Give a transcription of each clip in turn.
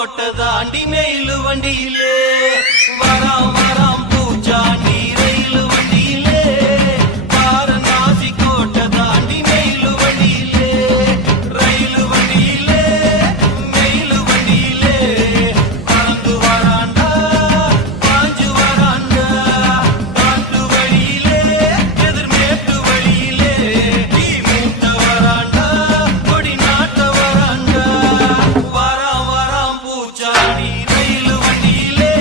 கோட்டை தாண்டி மெயிலு வண்டியிலே வராம் வராம் பூச்சாண்டி ரயிலு வண்டியிலே வாரணாசி கோட்டை தாண்டி மெயிலு வண்டியிலே ரயிலு வண்டியிலே மெயிலு வண்டியிலே பறந்து வராண்டா பாஞ்சு வராண்டா காட்டு வழியிலே எதிர்மேட்டு வழியிலே தீ மூட்ட வராண்டா கொடி நாட்ட வராண்டா வராம் வராம் பூச்சாண்டி ரயிலு வண்டியிலே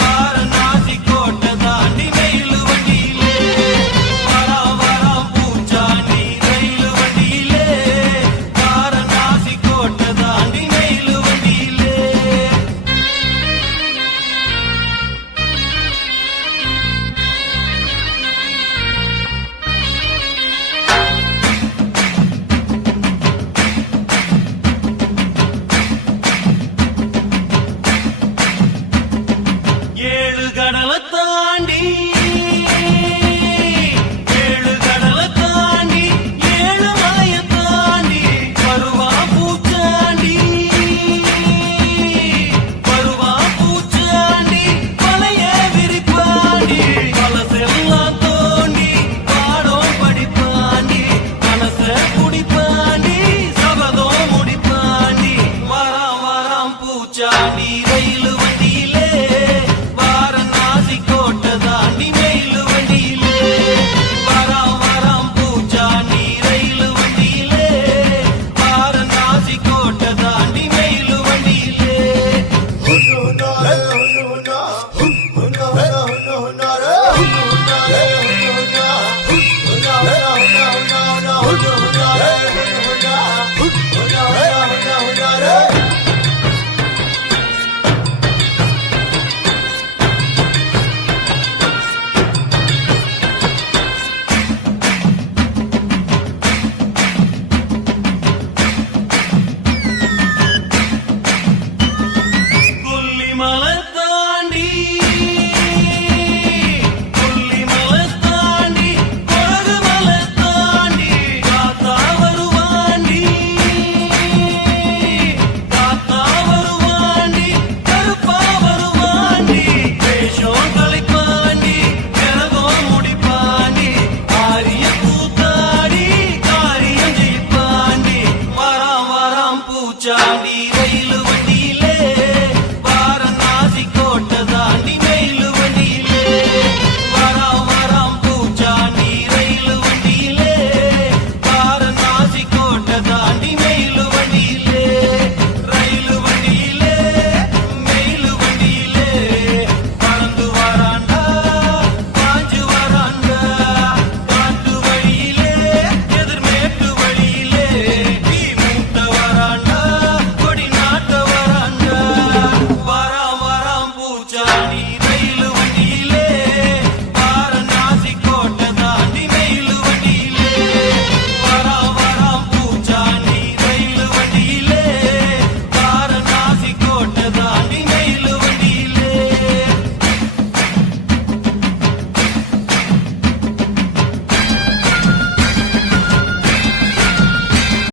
வாரணாசி கோட்டை தாண்டி மெயிலு வண்டியிலே வராம் வராம் பூச்சாண்டி ரயிலு வண்டியிலே வாரணாசி கோட்டை தாண்டி மெயிலு வண்டியிலே ஏழு கடலை